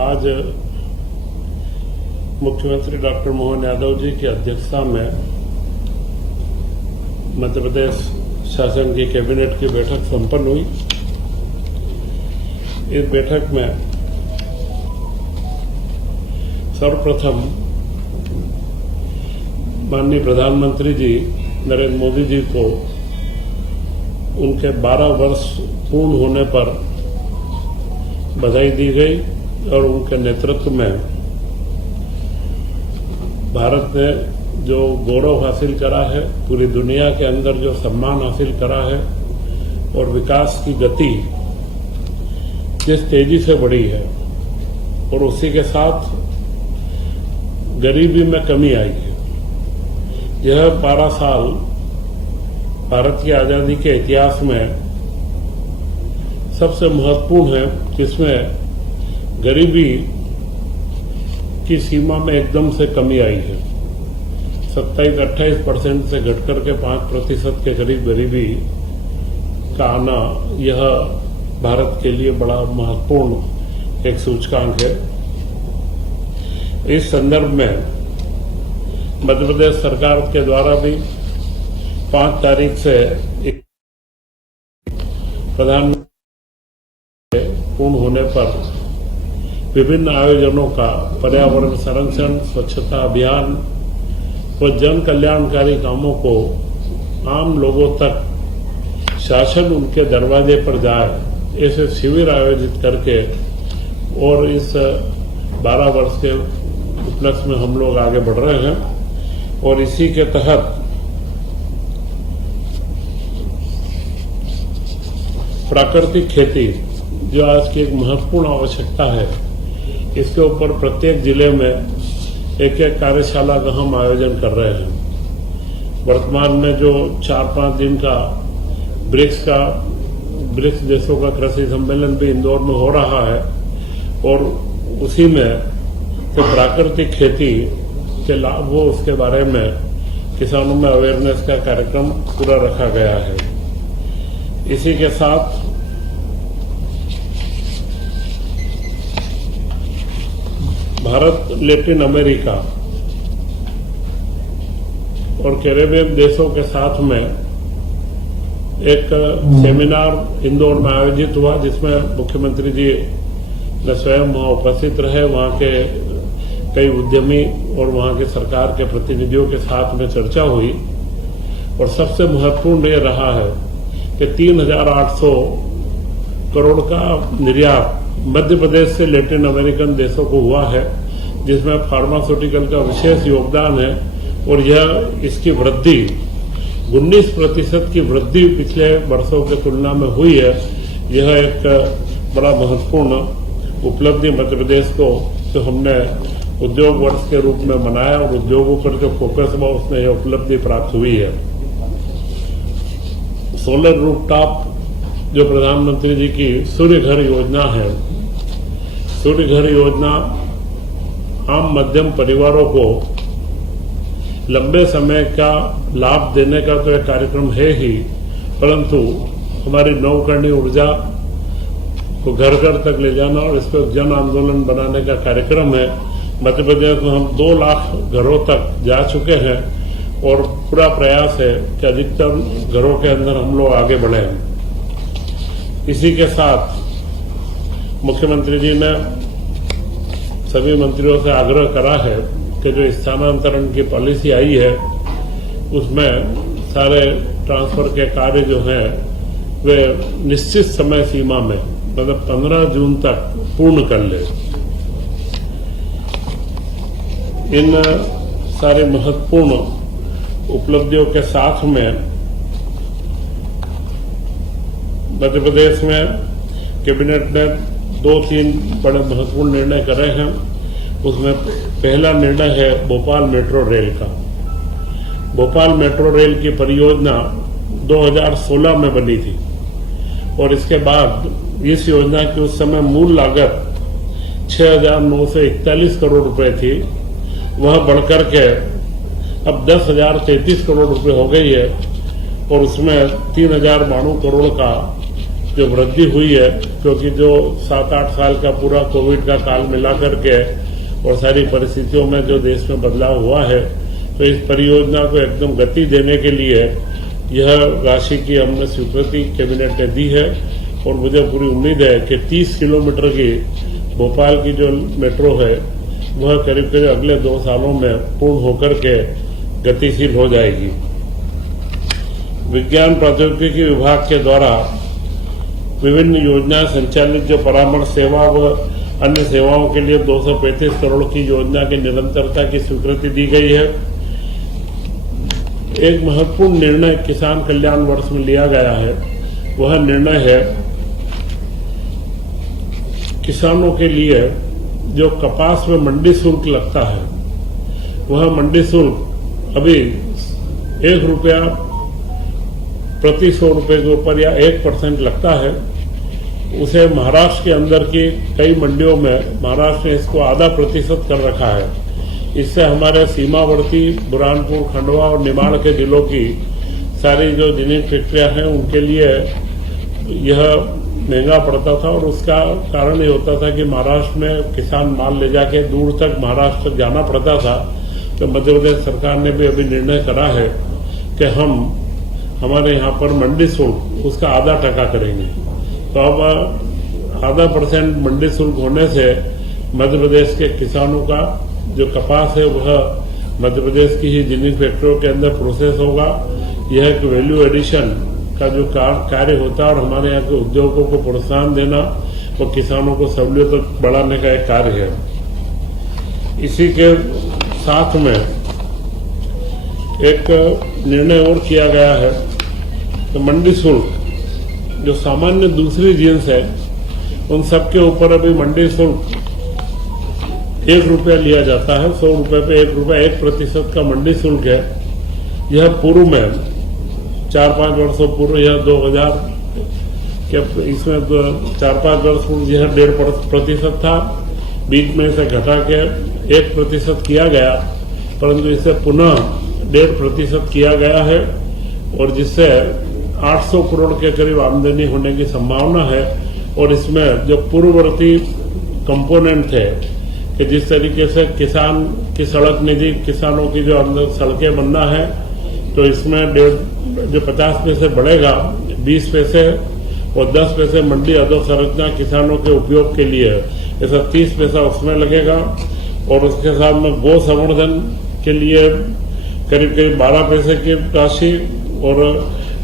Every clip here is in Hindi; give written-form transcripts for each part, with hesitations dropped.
आज मुख्यमंत्री डॉक्टर मोहन यादव जी की अध्यक्षता में मध्य प्रदेश शासन की कैबिनेट की बैठक संपन्न हुई। इस बैठक में सर्वप्रथम माननीय प्रधानमंत्री जी नरेंद्र मोदी जी को उनके 12 वर्ष पूर्ण होने पर बधाई दी गई और उनके नेतृत्व में भारत ने जो गौरव हासिल करा है, पूरी दुनिया के अंदर जो सम्मान हासिल करा है और विकास की गति जिस तेजी से बढ़ी है और उसी के साथ गरीबी में कमी आई है। यह 12 साल भारत की आजादी के इतिहास में सबसे महत्वपूर्ण है, जिसमें गरीबी की सीमा में एकदम से कमी आई है। 27-28% से घटकर के 5% के करीब गरीबी का आना, यह भारत के लिए बड़ा महत्वपूर्ण एक सूचकांक है। इस संदर्भ में मध्य प्रदेश सरकार के द्वारा भी 5 तारीख से एक प्रधानमंत्री पूर्ण होने पर विभिन्न आयोजनों का पर्यावरण संरक्षण, स्वच्छता अभियान व जन कल्याणकारी कामों को आम लोगों तक शासन उनके दरवाजे पर जाए, ऐसे शिविर आयोजित करके और इस 12 वर्ष के उपलक्ष्य में हम लोग आगे बढ़ रहे हैं। और इसी के तहत प्राकृतिक खेती, जो आज की एक महत्वपूर्ण आवश्यकता है, इसके ऊपर प्रत्येक जिले में एक कार्यशाला का हम आयोजन कर रहे हैं। वर्तमान में जो 4-5 दिन का ब्रिक्स देशों का कृषि सम्मेलन भी इंदौर में हो रहा है और उसी में तो प्राकृतिक खेती के लाभों, उसके बारे में किसानों में अवेयरनेस का कार्यक्रम पूरा रखा गया है। इसी के साथ भारत, लैटिन अमेरिका और कैरेबियन देशों के साथ में एक सेमिनार इंदौर में आयोजित हुआ, जिसमें मुख्यमंत्री जी ने स्वयं वहां उपस्थित रहे। वहां के कई उद्यमी और वहां के सरकार के प्रतिनिधियों के साथ में चर्चा हुई और सबसे महत्वपूर्ण ये रहा है कि 3,800 करोड़ का निर्यात मध्य प्रदेश से लैटिन अमेरिकन देशों को हुआ है, जिसमें फार्मास्यूटिकल का विशेष योगदान है। और यह इसकी वृद्धि 19% की वृद्धि पिछले वर्षों की तुलना में हुई है। यह एक बड़ा महत्वपूर्ण उपलब्धि मध्य प्रदेश को, जो हमने उद्योग वर्ष के रूप में मनाया और उद्योगों पर जो फोकस हुआ, उसमें यह उपलब्धि प्राप्त हुई है। सोलर रूफटॉप, जो प्रधानमंत्री जी की सूर्य घर योजना है, सूर्य घर योजना आम मध्यम परिवारों को लंबे समय का लाभ देने का तो एक कार्यक्रम है ही, परंतु हमारी नवकरणीय ऊर्जा को घर घर तक ले जाना और इस पर जन आंदोलन बनाने का कार्यक्रम है। मध्य प्रदेश में हम 2 लाख घरों तक जा चुके हैं और पूरा प्रयास है कि अधिकतम घरों के अंदर हम लोग आगे बढ़े। इसी के साथ मुख्यमंत्री जी ने सभी मंत्रियों से आग्रह करा है कि जो स्थानांतरण की पॉलिसी आई है, उसमें सारे ट्रांसफर के कार्य जो हैं वे निश्चित समय सीमा में, मतलब 15 जून तक पूर्ण कर ले। इन सारे महत्वपूर्ण उपलब्धियों के साथ में मध्य प्रदेश में कैबिनेट ने 2-3 बड़े महत्वपूर्ण निर्णय करे हैं। उसमें पहला निर्णय है भोपाल मेट्रो रेल का। भोपाल मेट्रो रेल की परियोजना 2016 में बनी थी और इसके बाद इस योजना की उस समय मूल लागत 6,941 करोड़ रुपए थी। वह बढ़कर के अब 10,033 करोड़ रुपए हो गई है और उसमें 3,092 करोड़ का जो वृद्धि हुई है, क्योंकि जो 7-8 साल का पूरा कोविड का काल मिला करके और सारी परिस्थितियों में जो देश में बदलाव हुआ है, तो इस परियोजना को एकदम गति देने के लिए यह राशि की हमने स्वीकृति कैबिनेट ने दी है। और मुझे पूरी उम्मीद है कि 30 किलोमीटर की भोपाल की जो मेट्रो है वह करीब करीब अगले 2 सालों में पूर्ण होकर के गतिशील हो जाएगी। विज्ञान प्रौद्योगिकी विभाग के द्वारा विभिन्न योजनाएं संचालित जो परामर्श सेवा व अन्य सेवाओं के लिए 235 करोड़ की योजना की निरंतरता की स्वीकृति दी गई है। एक महत्वपूर्ण निर्णय किसान कल्याण वर्ष में लिया गया है, वह निर्णय है किसानों के लिए जो कपास में मंडी शुल्क लगता है, वह मंडी शुल्क अभी 1 रुपया प्रति 100 रुपए के ऊपर या 1% लगता है। उसे महाराष्ट्र के अंदर की कई मंडियों में महाराष्ट्र ने इसको आधा प्रतिशत कर रखा है। इससे हमारे सीमावर्ती बुरहानपुर, खंडवा और निमाड़ के जिलों की सारी जो जिनिंग फैक्ट्रियां हैं उनके लिए यह महंगा पड़ता था। और उसका कारण ये होता था कि महाराष्ट्र में किसान माल ले जाके दूर तक महाराष्ट्र तक जाना पड़ता था। तो मध्य प्रदेश सरकार ने भी अभी निर्णय करा है कि हम हमारे यहाँ पर मंडी शुल्क उसका आधा टका करेंगे। तो अब 0.5% मंडी शुल्क होने से मध्य प्रदेश के किसानों का जो कपास है वह मध्य प्रदेश की ही जिनिंग फैक्ट्रियों के अंदर प्रोसेस होगा। यह एक वैल्यू एडिशन का जो कार्य होता है और हमारे यहाँ के उद्योगों को प्रोत्साहन देना और किसानों को सहूलियत तक बढ़ाने का एक कार्य है। इसी के साथ में एक निर्णय और किया गया है, तो मंडी शुल्क जो सामान्य दूसरी जींस है उन सबके ऊपर अभी मंडी शुल्क 1 रुपया लिया जाता है। 100 रुपए पे 1 रुपया 1% का मंडी शुल्क है। यह पूर्व में 4-5 वर्षों पूर्व यह 2000 के इसमें 4-5 वर्ष पूर्व यह 1.5% था। बीच में इसे घटा के 1% किया गया, परंतु इसे पुनः 1.5% किया गया है और जिससे 800 करोड़ के करीब आमदनी होने की संभावना है। और इसमें जो पूर्ववर्ती कंपोनेंट थे कि जिस तरीके से किसान की सड़क निधि, किसानों की जो अंदर सड़कें बनना है, तो इसमें जो 50 पैसे बढ़ेगा, 20 पैसे और 10 पैसे मंडी अधोसंरचना किसानों के उपयोग के लिए, ऐसा 30 पैसा उसमें लगेगा। और उसके साथ में गौ संवर्धन के लिए करीब करीब 12 पैसे की राशि और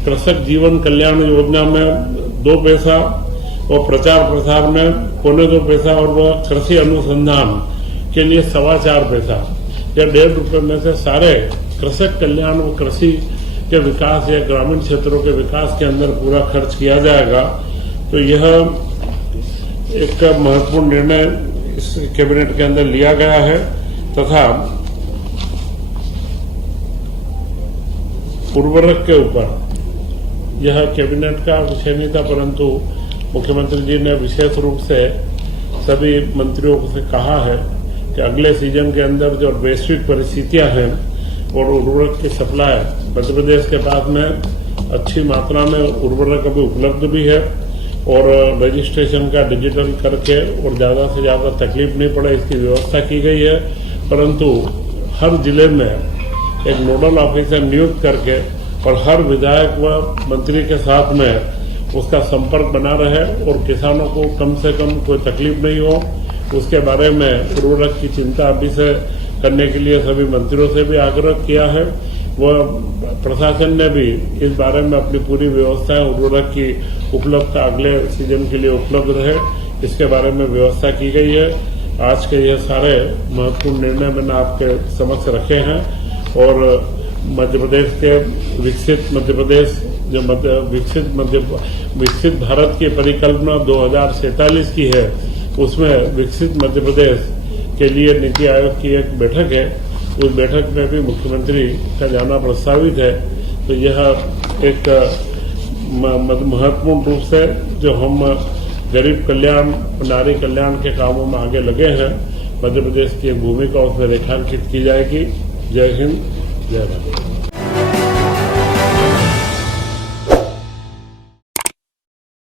कृषक जीवन कल्याण योजना में 2 पैसा और प्रचार प्रसार में 2.25 पैसा और वह कृषि अनुसंधान के लिए 4.25 पैसा, या 1.5 रुपये में से सारे कृषक कल्याण और कृषि के विकास या ग्रामीण क्षेत्रों के विकास के अंदर पूरा खर्च किया जाएगा। तो यह एक महत्वपूर्ण निर्णय इस कैबिनेट के अंदर लिया गया है। तथा उर्वरक के ऊपर यह कैबिनेट का विषय नहीं था, परंतु मुख्यमंत्री जी ने विशेष रूप से सभी मंत्रियों से कहा है कि अगले सीजन के अंदर जो वैश्विक परिस्थितियां हैं और उर्वरक की सप्लाई, मध्य प्रदेश के पास में अच्छी मात्रा में उर्वरक अभी उपलब्ध भी है और रजिस्ट्रेशन का डिजिटल करके और ज़्यादा से ज़्यादा तकलीफ नहीं पड़े इसकी व्यवस्था की गई है। परंतु हर जिले में एक नोडल ऑफिसर नियुक्त करके और हर विधायक व मंत्री के साथ में उसका संपर्क बना रहे और किसानों को कम से कम कोई तकलीफ नहीं हो, उसके बारे में उर्वरक की चिंता अभी से करने के लिए सभी मंत्रियों से भी आग्रह किया है। वह प्रशासन ने भी इस बारे में अपनी पूरी व्यवस्थाएं उर्वरक की उपलब्धता अगले सीजन के लिए उपलब्ध रहे, इसके बारे में व्यवस्था की गई है। आज के ये सारे महत्वपूर्ण निर्णय मैंने आपके समक्ष रखे हैं और मध्य प्रदेश के विकसित मध्य प्रदेश जो विकसित भारत की परिकल्पना 2047 की है, उसमें विकसित मध्य प्रदेश के लिए नीति आयोग की एक बैठक है। उस बैठक में भी मुख्यमंत्री का जाना प्रस्तावित है। तो यह एक महत्वपूर्ण रूप से जो हम गरीब कल्याण, नारी कल्याण के कामों में आगे लगे हैं, मध्य प्रदेश की एक भूमिका उसमें रेखांकित की जाएगी। जय हिंद, जय भारत।